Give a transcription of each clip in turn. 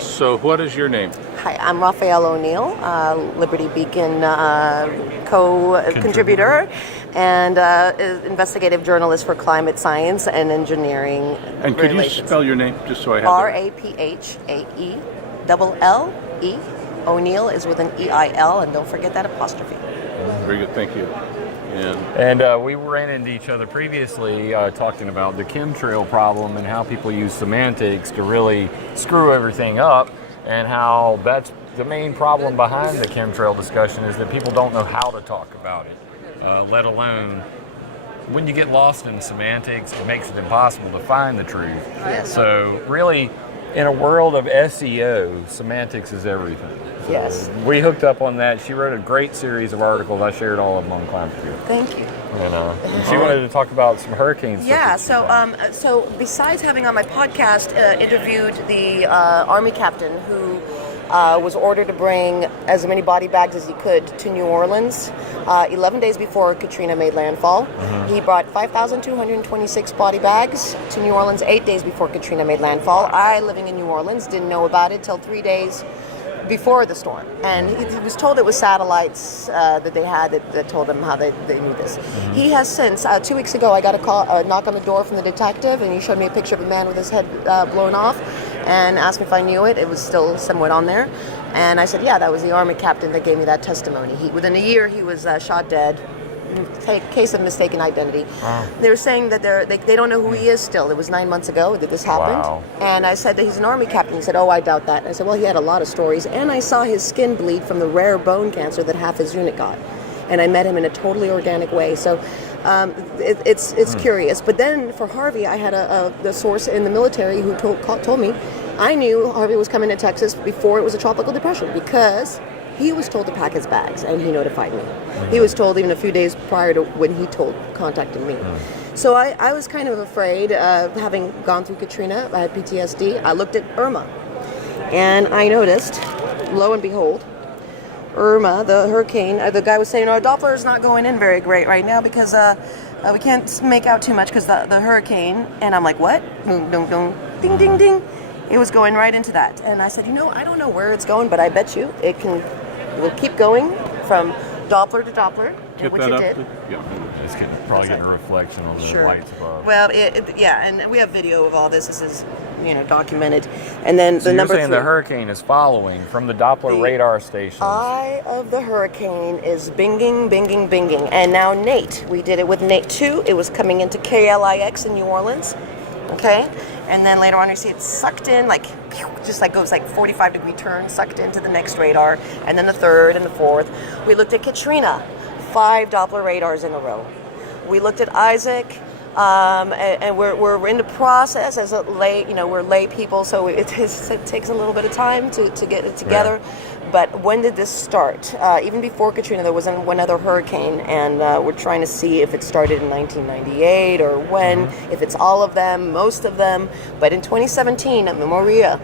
So what is your name? Hi, I'm Raphael O'Neill, Liberty Beacon co-contributor and investigative journalist for climate science and engineering And could you relations. spell your name, just so I have Raphaele. O'Neill is with an EIL, and don't forget that apostrophe. Very good, thank you. And we ran into each other previously talking about the chemtrail problem and how people use semantics to really screw everything up, and how that's the main problem behind the chemtrail discussion is that people don't know how to talk about it, let alone when you get lost in semantics, it makes it impossible to find the truth. Yes. So really, in a world of SEO, semantics is everything. Yes. We hooked up on that. She wrote a great series of articles. I shared all of them on Climate View. Thank you. And she wanted to talk about some hurricanes. Yeah, so besides having on my podcast interviewed the Army captain who was ordered to bring as many body bags as he could to New Orleans 11 days before Katrina made landfall. Mm-hmm. He brought 5,226 body bags to New Orleans 8 days before Katrina made landfall. I, living in New Orleans, didn't know about it till 3 days before the storm, and he was told it was satellites that they had that told him how they knew this. Mm-hmm. He has since 2 weeks ago I got a knock on the door from the detective, and he showed me a picture of a man with his head blown off and asked me if I knew it. It was still somewhat on there, and I said yeah, that was the Army captain that gave me that testimony. Within a year he was shot dead. Case of mistaken identity. Wow. They were saying that they don't know who he is still. It was 9 months ago that this happened. Wow. And I said that he's an Army captain. He said, oh, I doubt that. And I said, well, he had a lot of stories. And I saw his skin bleed from the rare bone cancer that half his unit got. And I met him in a totally organic way. So it's curious. But then for Harvey, I had a source in the military who told me I knew Harvey was coming to Texas before it was a tropical depression because he was told to pack his bags, and he notified me. He was told even a few days prior to when he contacted me. So I was kind of afraid, having gone through Katrina. I had PTSD. I looked at Irma, and I noticed, lo and behold, Irma, the hurricane, the guy was saying, our Doppler is not going in very great right now because we can't make out too much because the hurricane. And I'm like, what? Boom, boom, boom, ding, ding, ding. It was going right into that. And I said, I don't know where it's going, but I bet you will keep going from Doppler to Doppler, which it did. Yeah. It's probably getting a reflection on the lights above. Well, and we have video of all this. This is, documented. And then So the you're number saying three, the hurricane is following from the Doppler radar stations. eye of the hurricane is binging, binging, binging. And now Nate, we did it with Nate 2. It was coming into KLIX in New Orleans. Okay? And then later on you see it sucked in, goes 45-degree turn, sucked into the next radar, and then the third and the fourth. We looked at Katrina, 5 Doppler radars in a row. We looked at Isaac, and we're in the process as we're lay people, so it takes a little bit of time to get it together. Yeah. But when did this start? Even before Katrina, there was one other hurricane, and we're trying to see if it started in 1998 or when, if it's all of them, most of them. But in 2017 at Maria,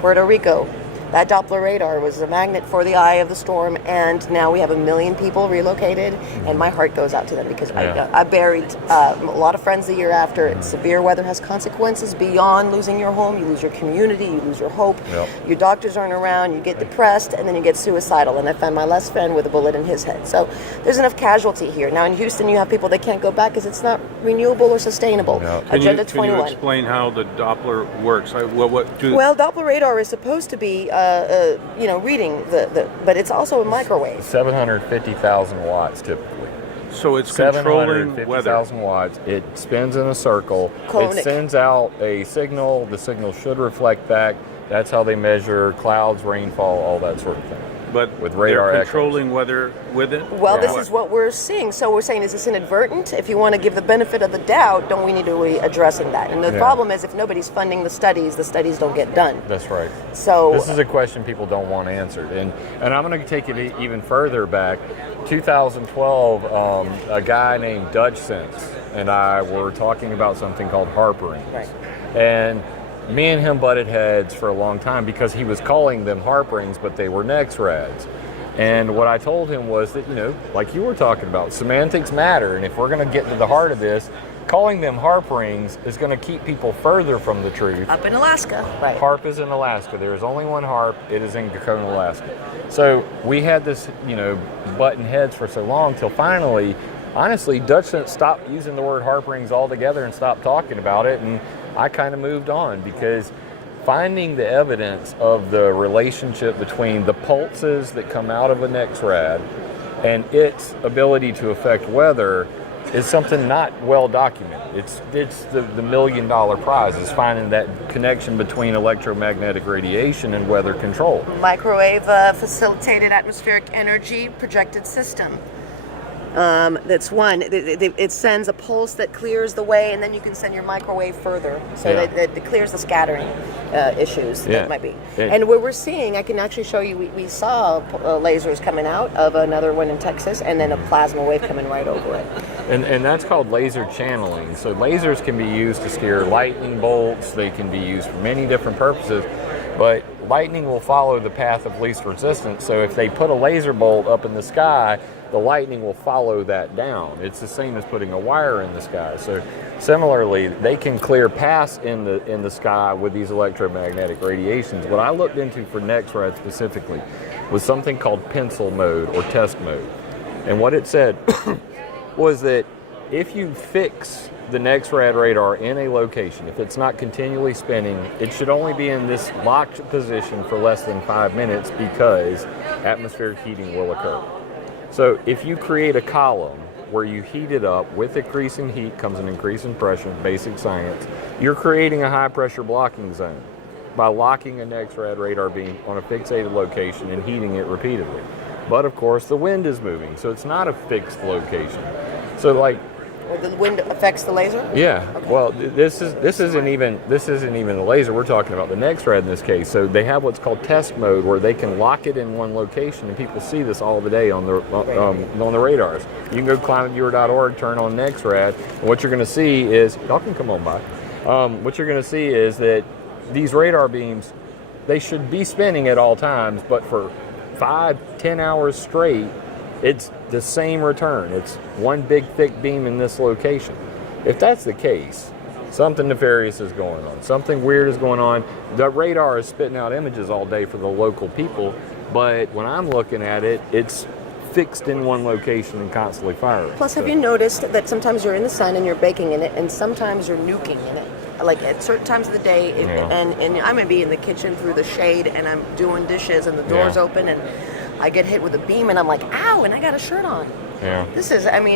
Puerto Rico, that Doppler radar was a magnet for the eye of the storm, and now we have 1 million people relocated, and my heart goes out to them because I buried a lot of friends the year after. Severe weather has consequences beyond losing your home. You lose your community, you lose your hope. Yep. Your doctors aren't around, you get depressed, and then you get suicidal. And I found my last friend with a bullet in his head. So there's enough casualty here. Now in Houston, you have people that can't go back because it's not renewable or sustainable. Yep. Agenda 21. Can you explain how the Doppler works? Well, Doppler radar is supposed to be reading but it's also a microwave. 750,000 watts typically. So it's controlling weather. 750,000 watts. It spins in a circle. Conic. It sends out a signal. The signal should reflect back. That's how they measure clouds, rainfall, all that sort of thing. But with radar they're controlling weather with it? Well, this is what we're seeing. So we're saying, is this inadvertent? If you want to give the benefit of the doubt, don't we need to be addressing that? And the problem is if nobody's funding the studies don't get done. That's right. So this is a question people don't want answered. And I'm going to take it even further back. 2012, a guy named Dutch Sense and I were talking about something called harperings. Right. And me and him butted heads for a long time because he was calling them harperings, but they were NEXRADs. And what I told him was that, like you were talking about, semantics matter. And if we're going to get to the heart of this, calling them HARP rings is going to keep people further from the truth. Up in Alaska. Right. HARP is in Alaska. There is only one HARP. It is in Gacona, Alaska. So we had this, button heads for so long till finally, honestly, Dutch stopped using the word HARP rings altogether and stopped talking about it. And I kind of moved on because finding the evidence of the relationship between the pulses that come out of a NEXRAD and its ability to affect weather is something not well documented. It's the $1 million prize is finding that connection between electromagnetic radiation and weather control. Microwave facilitated atmospheric energy projected system. That's one. It sends a pulse that clears the way, and then you can send your microwave further, so that it clears the scattering issues that might be. Yeah. And what we're seeing, I can actually show you. We saw lasers coming out of another one in Texas, and then a plasma wave coming right over it. And that's called laser channeling. So lasers can be used to steer lightning bolts. They can be used for many different purposes. But lightning will follow the path of least resistance. So if they put a laser bolt up in the sky, the lightning will follow that down. It's the same as putting a wire in the sky. So similarly, they can clear paths in the sky with these electromagnetic radiations. What I looked into for NEXRAD specifically was something called pencil mode or test mode. And what it said was that if you fix the NEXRAD radar in a location, if it's not continually spinning, it should only be in this locked position for less than 5 minutes because atmospheric heating will occur. So if you create a column where you heat it up, with increasing heat comes an increase in pressure, basic science, you're creating a high pressure blocking zone by locking a NEXRAD radar beam on a fixated location and heating it repeatedly. But of course the wind is moving, so it's not a fixed location. So The wind affects the laser? yeah. Okay. Well, this isn't even the laser. We're talking about the NEXRAD in this case. So they have what's called test mode, where they can lock it in one location, and people see this all the day on the radars. You can go climateviewer.org, turn on NEXRAD, and what you're going to see is y'all can come on by. What you're going to see is that these radar beams, they should be spinning at all times, but for 5-10 hours straight, it's the same return. It's one big thick beam in this location. If that's the case, something nefarious is going on. Something weird is going on. The radar is spitting out images all day for the local people, but when I'm looking at it, it's fixed in one location and constantly firing. Plus, have you noticed that sometimes you're in the sun and you're baking in it, and sometimes you're nuking in it? Like at certain times of the day, and I may be in the kitchen through the shade, and I'm doing dishes, and the door's open, and I get hit with a beam, and I'm like, ow, and I got a shirt on. Yeah. This is, and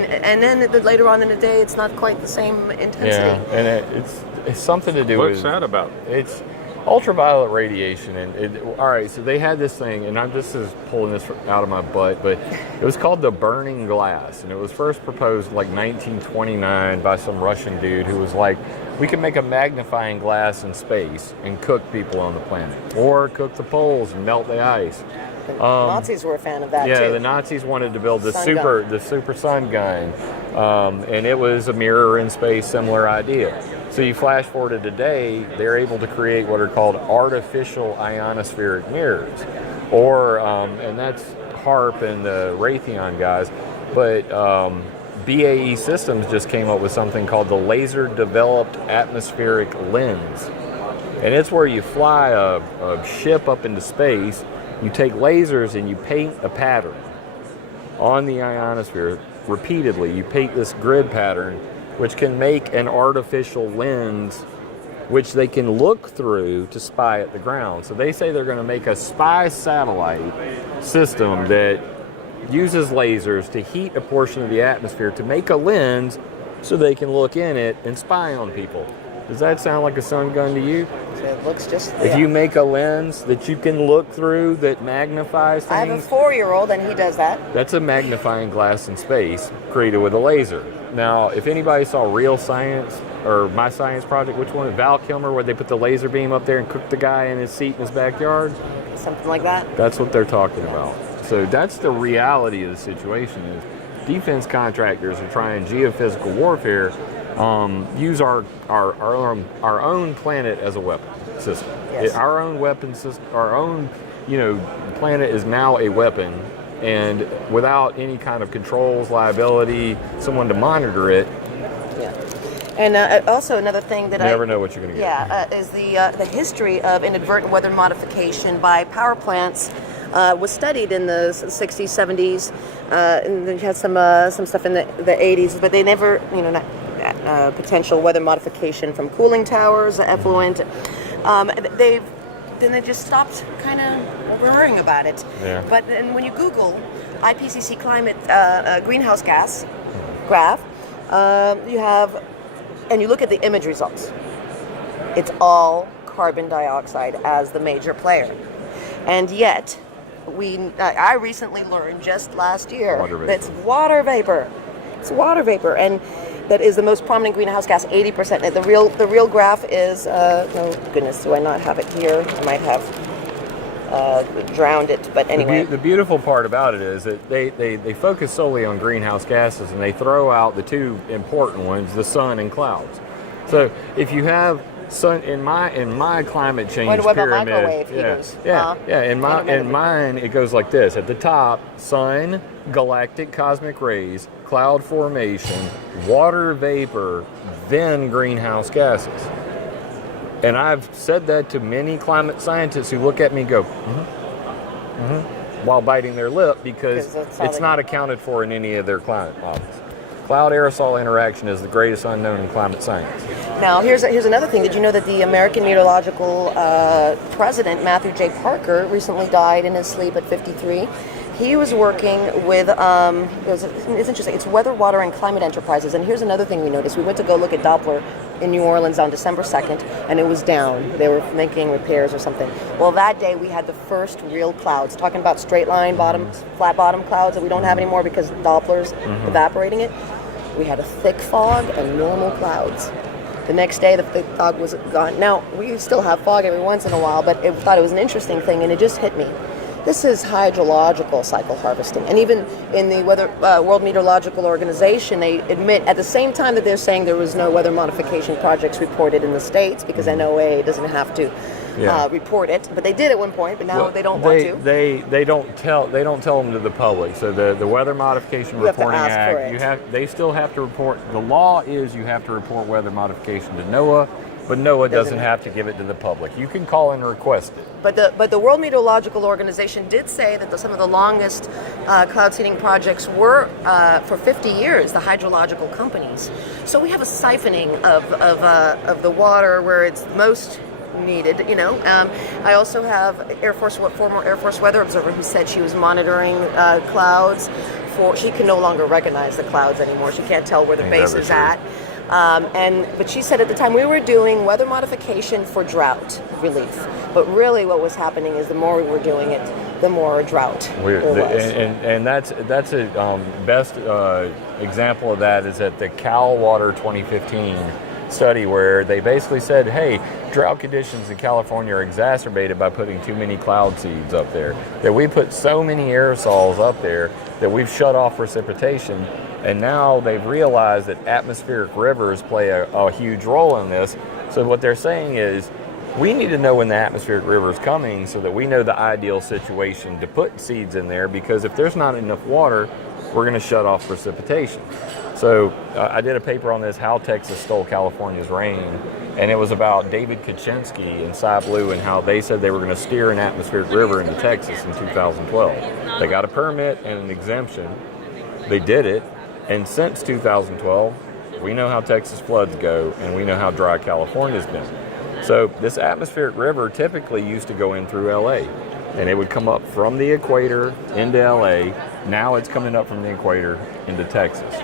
then later on in the day, it's not quite the same intensity. Yeah, and it's something to do with... What's that about? It's ultraviolet radiation. And all right, so they had this thing, and I'm just pulling this out of my butt, but it was called the burning glass, and it was first proposed like 1929 by some Russian dude who was like, we can make a magnifying glass in space and cook people on the planet, or cook the poles and melt the ice. Nazis were a fan of that too. Yeah, the Nazis wanted to build the Sun super sun gun, and it was a mirror in space, similar idea. So you flash forward to today, they're able to create what are called artificial ionospheric mirrors, or and that's HARP and the Raytheon guys, but BAE Systems just came up with something called the Laser Developed Atmospheric Lens, and it's where you fly a ship up into space. You take lasers and you paint a pattern on the ionosphere repeatedly. You paint this grid pattern, which can make an artificial lens which they can look through to spy at the ground. So they say they're going to make a spy satellite system that uses lasers to heat a portion of the atmosphere to make a lens so they can look in it and spy on people. Does that sound like a sun gun to you? It looks just... If you make a lens that you can look through that magnifies things... I have a 4-year-old and he does that. That's a magnifying glass in space created with a laser. Now, if anybody saw Real Science or My Science Project, which one? Val Kilmer, where they put the laser beam up there and cooked the guy in his seat in his backyard? Something like that. That's what they're talking about. So that's the reality of the situation is defense contractors are trying geophysical warfare, use our own planet as a weapon system. Yes. Our own weapon system, our own planet is now a weapon, and without any kind of controls, liability, someone to monitor it. Yeah. And also another thing that You never know what you're going to get. is the history of inadvertent weather modification by power plants. Was studied in the 60s, 70s, and they had some stuff in the 80s, but they never, not potential weather modification from cooling towers, effluent. Then they just stopped kind of worrying about it. Yeah. But then when you Google IPCC climate greenhouse gas graph, you have, and you look at the image results, it's all carbon dioxide as the major player. And yet, I recently learned just last year that it's water vapor. It's water vapor, and that is the most prominent greenhouse gas, 80%. The real graph is, oh goodness, do I not have it here? I might have drowned it, but anyway. The beautiful part about it is that they focus solely on greenhouse gases, and they throw out the two important ones, the sun and clouds. So if you have sun in my climate change what about pyramid, microwave heaters? in mine it goes like this. At the top, sun, galactic cosmic rays, cloud formation, water vapor, then greenhouse gases. And I've said that to many climate scientists who look at me and go, while biting their lip because it's not accounted for in any of their climate models. Cloud aerosol interaction is the greatest unknown in climate science. Now, here's another thing. Did you know that the American Meteorological president, Matthew J. Parker, recently died in his sleep at 53? He was working with, it's interesting, it's Weather, Water, and Climate Enterprises. And here's another thing we noticed. We went to go look at Doppler in New Orleans on December 2nd, and it was down. They were making repairs or something. Well, that day we had the first real clouds, talking about straight line bottoms, flat bottom clouds that we don't have anymore because Doppler's evaporating it. We had a thick fog and normal clouds. The next day, the thick fog was gone. Now, we still have fog every once in a while, but I thought it was an interesting thing, and it just hit me. This is hydrological cycle harvesting. And even in the World Meteorological Organization, they admit at the same time that they're saying there was no weather modification projects reported in the States because NOAA doesn't have to report it. But they did at one point, but now they don't want to. They don't tell them to the public. So the Weather Modification Reporting Act, they still have to report. The law is you have to report weather modification to NOAA. But NOAA doesn't have to give it to the public. You can call and request it. But the World Meteorological Organization did say that some of the longest cloud seeding projects were for 50 years, the hydrological companies. So we have a siphoning of the water where it's most needed. I also have former Air Force weather observer who said she was monitoring clouds. She can no longer recognize the clouds anymore. She can't tell where the base is at. But she said at the time we were doing weather modification for drought relief. But really what was happening is the more we were doing it, the more drought there was. And that's a best example of that is at the Cal Water 2015 study where they basically said, hey, drought conditions in California are exacerbated by putting too many cloud seeds up there. That we put so many aerosols up there that we've shut off precipitation. And now they've realized that atmospheric rivers play a huge role in this. So what they're saying is, we need to know when the atmospheric river is coming so that we know the ideal situation to put seeds in there, because if there's not enough water, we're going to shut off precipitation. So I did a paper on this, How Texas Stole California's Rain, and it was about David Kaczynski and Cy Blue and how they said they were going to steer an atmospheric river into Texas in 2012. They got a permit and an exemption. They did it. And since 2012, we know how Texas floods go, and we know how dry California's been. So this atmospheric river typically used to go in through LA, and it would come up from the equator into LA. Now it's coming up from the equator into Texas.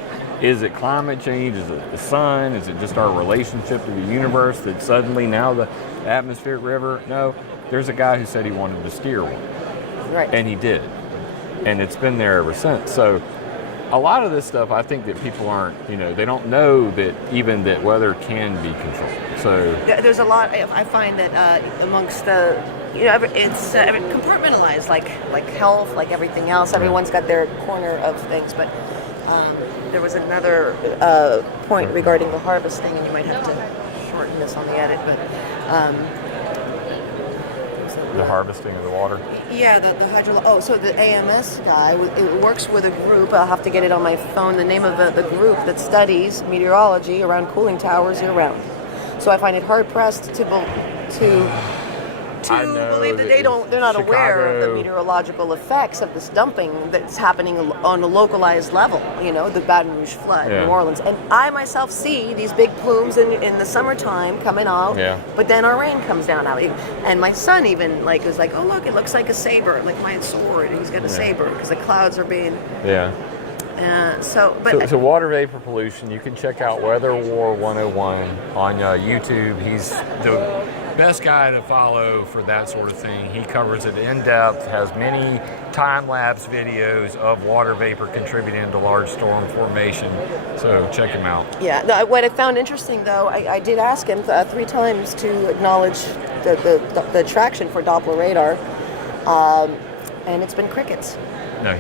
Is it climate change? Is it the sun? Is it just our relationship to the universe that suddenly now the atmospheric river? No, there's a guy who said he wanted to steer one. Right. And he did. And it's been there ever since. So a lot of this stuff, I think that people aren't, they don't know that even that weather can be controlled. So there's a lot. I find that amongst the, it's compartmentalized, like health, like everything else. Everyone's got their corner of things. But there was another point regarding the harvesting, and you might have to shorten this on the edit. But The harvesting of the water. Yeah, the hydro. Oh, so the AMS guy, it works with a group. I'll have to get it on my phone. The name of the group that studies meteorology around cooling towers year round. So I find it hard pressed to believe that they're not aware of the meteorological effects of this dumping that's happening on a localized level. You know, the Baton Rouge flood, New Orleans, and I myself see these big plumes in the summertime coming out. Yeah. But then our rain comes down out, and my son even was like, oh look, it looks like a saber, like my sword. He's got a saber because the clouds are being. Yeah. So water vapor pollution, you can check out Weather War 101 on YouTube. He's the best guy to follow for that sort of thing. He covers it in depth, has many time-lapse videos of water vapor contributing to large storm formation. So check him out. Yeah, what I found interesting though, I did ask him 3 times to acknowledge the traction for Doppler radar, and it's been crickets. No,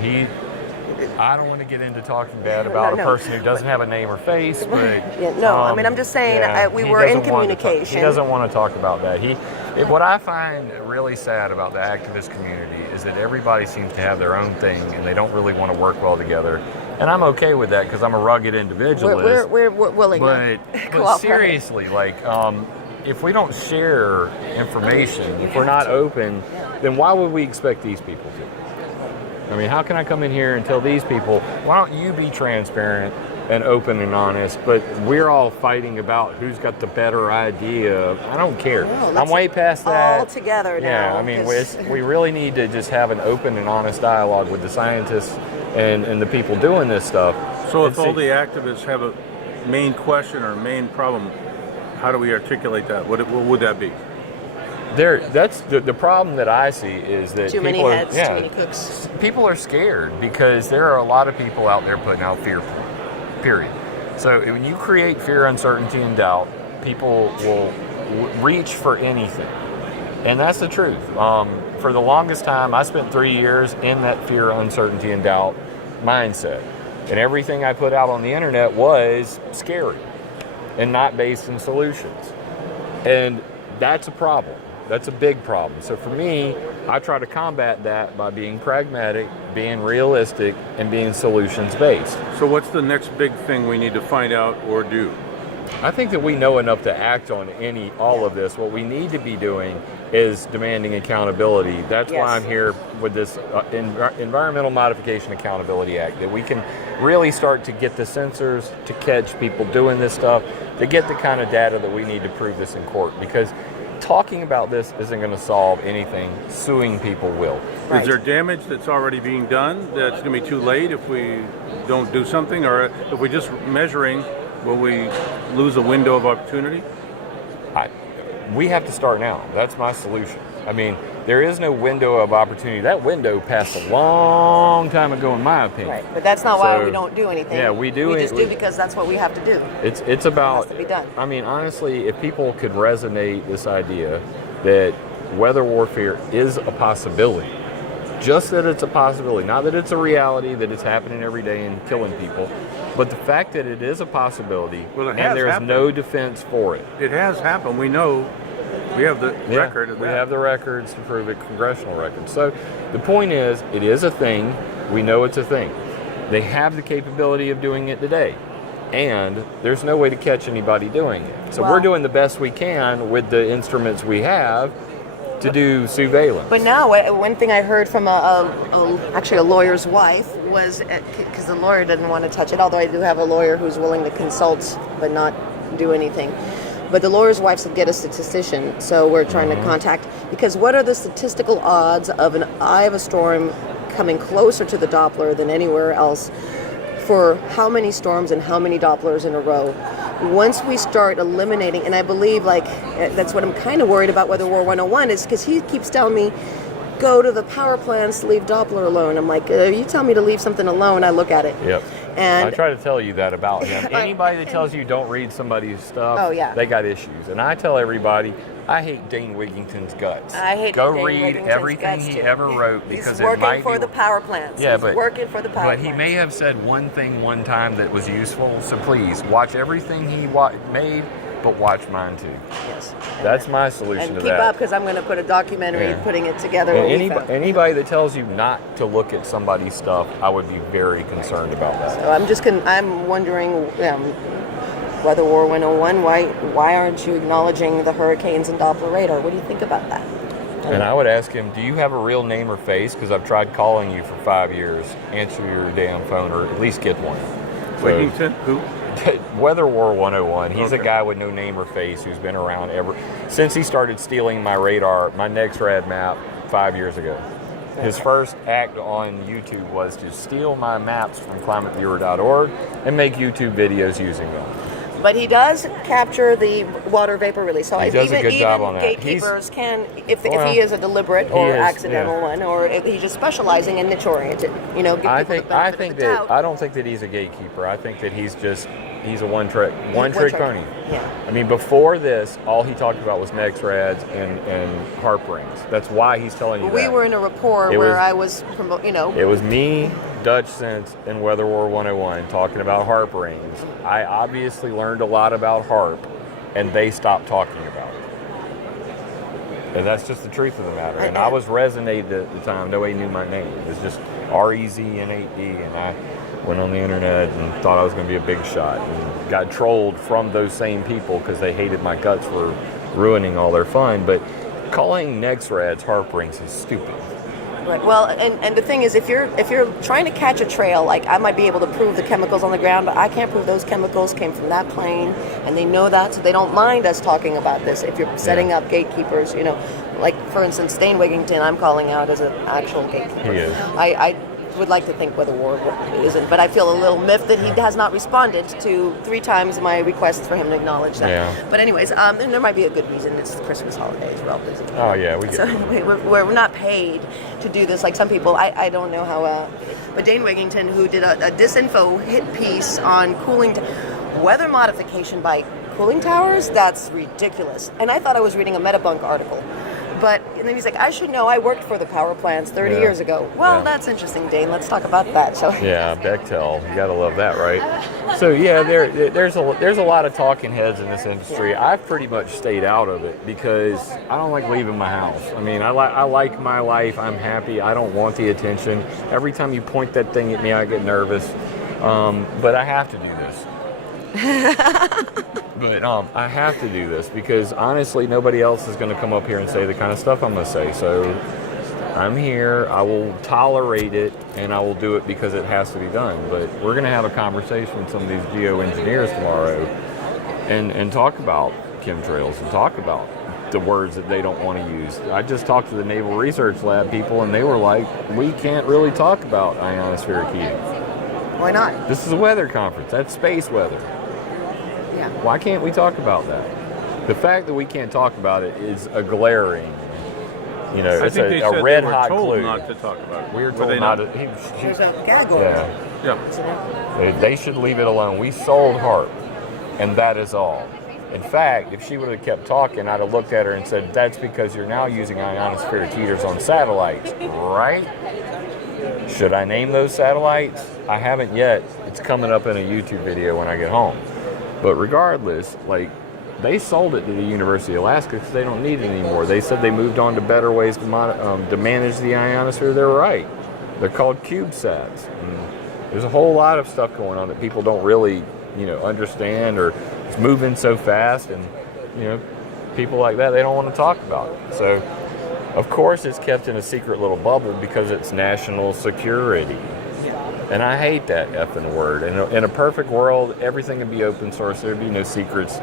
I don't want to get into talking bad about a person who doesn't have a name or face, but I mean, I'm just saying we were in communication. He doesn't want to talk about that. What I find really sad about the activist community is that everybody seems to have their own thing, and they don't really want to work well together. And I'm okay with that because I'm a rugged individualist. We're willing to but seriously, if we don't share information, if we're not open, then why would we expect these people to? I mean, how can I come in here and tell these people, why don't you be transparent and open and honest, but we're all fighting about who's got the better idea. I don't care. No, I'm way past that. All together now. Yeah, I mean, we really need to just have an open and honest dialogue with the scientists and the people doing this stuff. So if all the activists have a main question or main problem, how do we articulate that? What would that be? That's the problem that I see is that too many heads, too many cooks. People are scared because there are a lot of people out there putting out fear, period. So when you create fear, uncertainty, and doubt, people will reach for anything. And that's the truth. For the longest time, I spent 3 years in that fear, uncertainty, and doubt mindset. And everything I put out on the internet was scary and not based in solutions. And that's a problem. That's a big problem. So for me, I try to combat that by being pragmatic, being realistic, and being solutions-based. So what's the next big thing we need to find out or do? I think that we know enough to act on all of this. What we need to be doing is demanding accountability. That's why I'm here with this Environmental Modification Accountability Act, that we can really start to get the sensors to catch people doing this stuff, to get the kind of data that we need to prove this in court. Because talking about this isn't going to solve anything. Suing people will. Right. Is there damage that's already being done that's going to be too late if we don't do something? Or if we're just measuring, will we lose a window of opportunity? We have to start now. That's my solution. I mean, there is no window of opportunity. That window passed a long time ago, in my opinion. Right, but that's not why we don't do anything. Yeah, we do. We just do because that's what we have to do. It's about. It has to be done. I mean, honestly, if people could resonate this idea that weather warfare is a possibility, just that it's a possibility, not that it's a reality, that it's happening every day and killing people, but the fact that it is a possibility, and there's no defense for it. It has happened. We know. We have the record of that. We have the records to prove it, congressional records. So the point is, it is a thing. We know it's a thing. They have the capability of doing it today. And there's no way to catch anybody doing it. So we're doing the best we can with the instruments we have to do surveillance. But now, one thing I heard from actually a lawyer's wife was, because the lawyer didn't want to touch it, although I do have a lawyer who's willing to consult but not do anything. But the lawyer's wife said get a statistician, so we're trying to contact, because what are the statistical odds of an eye of a storm coming closer to the Doppler than anywhere else for how many storms and how many Dopplers in a row? Once we start eliminating, and I believe that's what I'm kind of worried about Weather War 101 is because he keeps telling me, go to the power plants, leave Doppler alone. I'm like, you tell me to leave something alone, I look at it. Yep. And I try to tell you that about him. Anybody that tells you don't read somebody's stuff, they got issues. And I tell everybody, I hate Dane Wigington's guts. I hate Go Dane read Wigington's everything he ever wrote because it might be working for the power plants. Yeah, He's working for the power plants. But he may have said one thing one time that was useful. So please watch everything he made but watch mine too. Yes. That's my solution And to keep that. up, because I'm going to put a documentary Yeah. putting it together. And what we found. anybody that tells you not to look at somebody's stuff, I would be very concerned about that. So I'm wondering, Weather War 101, why aren't you acknowledging the hurricanes and Doppler radar? What do you think about that? And I would ask him, do you have a real name or face? Because I've tried calling you for 5 years. Answer your damn phone, or at least get one. Wigington? Who? Weather War 101. He's a Okay. guy with no name or face who's been around ever since he started stealing my radar, my NexRad map 5 years ago. His first act on YouTube was to steal my maps from climateviewer.org and make YouTube videos using them. But he does capture the water vapor release. So He does a even, good job even on that. gatekeepers can, if Well, he is a deliberate or he is, accidental yeah. one, or if he's just specializing and niche oriented, give I people the think benefit of the doubt. I don't think that he's a gatekeeper. I think that he's a one trick trick. pony. Yeah. I mean, before this, all he talked about was NexRads and harp rings. That's why he's telling you We that. were in a rapport It where was- I was, It was me, Dutch Sense, and Weather War 101 talking about harp rings. I obviously learned a lot about harp, and they stopped talking about it. And that's just the truth of the matter. And I was resonated at the time. Nobody knew my name. It was just REZN8D, and I went on the internet and thought I was going to be a big shot, and got trolled from those same people because they hated my guts for ruining all their fun. But calling NexRads harp rings is stupid. Right. Well, and the thing is, if you're trying to catch a trail, like I might be able to prove the chemicals on the ground, but I can't prove those chemicals came from that plane, and they know that, so they don't mind us talking about this. If you're setting up gatekeepers, like for instance, Dane Wigington, I'm calling out as an actual gatekeeper. He is. I would like to think Weather War isn't, but I feel a little miffed that he has not responded to 3 times my requests for him to acknowledge that. Yeah. But anyways, and there might be a good reason. It's the Christmas holiday as well. Oh yeah, we get So anyway, we're not paid to do this like some people. I don't know how, but Dane Wigington, who did a disinfo hit piece on weather modification by cooling towers, that's ridiculous. And I thought I was reading a Metabunk article. But and then he's like, I should know, I worked for the power plants 30 Yeah. years ago. Well, Yeah. that's interesting, Dane. Let's talk about that. So Yeah, Bechtel. You gotta love that, right? So yeah, there's a lot of talking heads in this industry. I've pretty much stayed out of it because I don't like leaving my house. I mean, I like my life. I'm happy. I don't want the attention. Every time you point that thing at me, I get nervous. But I have to do this. But I have to do this because honestly, nobody else is going to come up here and say the kind of stuff I'm going to say. So I'm here. I will tolerate it, and I will do it because it has to be done. But we're going to have a conversation with some of these geoengineers tomorrow, and talk about chemtrails and talk about the words that they don't want to use. I just talked to the Naval Research Lab people, and they were like, "We can't really talk about ionospheric heating. why not? This is a weather conference. That's space weather. Yeah. Why can't we talk about that?" The fact that we can't talk about it is a glaring, I it's think they a said red they were hot told clue. not to talk about it. We were Were told they not not? to. There's a gag order. Yeah, Yeah. they should leave it alone. We sold HARP, and that is all. In fact, if she would have kept talking, I'd have looked at her and said, "That's because you're now using ionospheric heaters on satellites, right?" Should I name those satellites? I haven't yet. It's coming up in a YouTube video when I get home. But regardless, they sold it to the University of Alaska because they don't need it anymore. They said they moved on to better ways to manage the ionosphere. They're right. They're called CubeSats. And there's a whole lot of stuff going on that people don't really, understand, or it's moving so fast, and people like that, they don't want to talk about it. So, of course, it's kept in a secret little bubble because it's national security. And I hate that effing word. In a perfect world, everything would be open source. There'd be no secrets.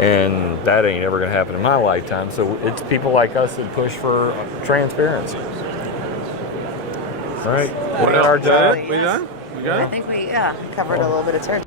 And that ain't ever going to happen in my lifetime. So it's people like us that push for transparency. All right. What We got our else? Is that job. it? We done? We got I it? think we covered a little bit of territory.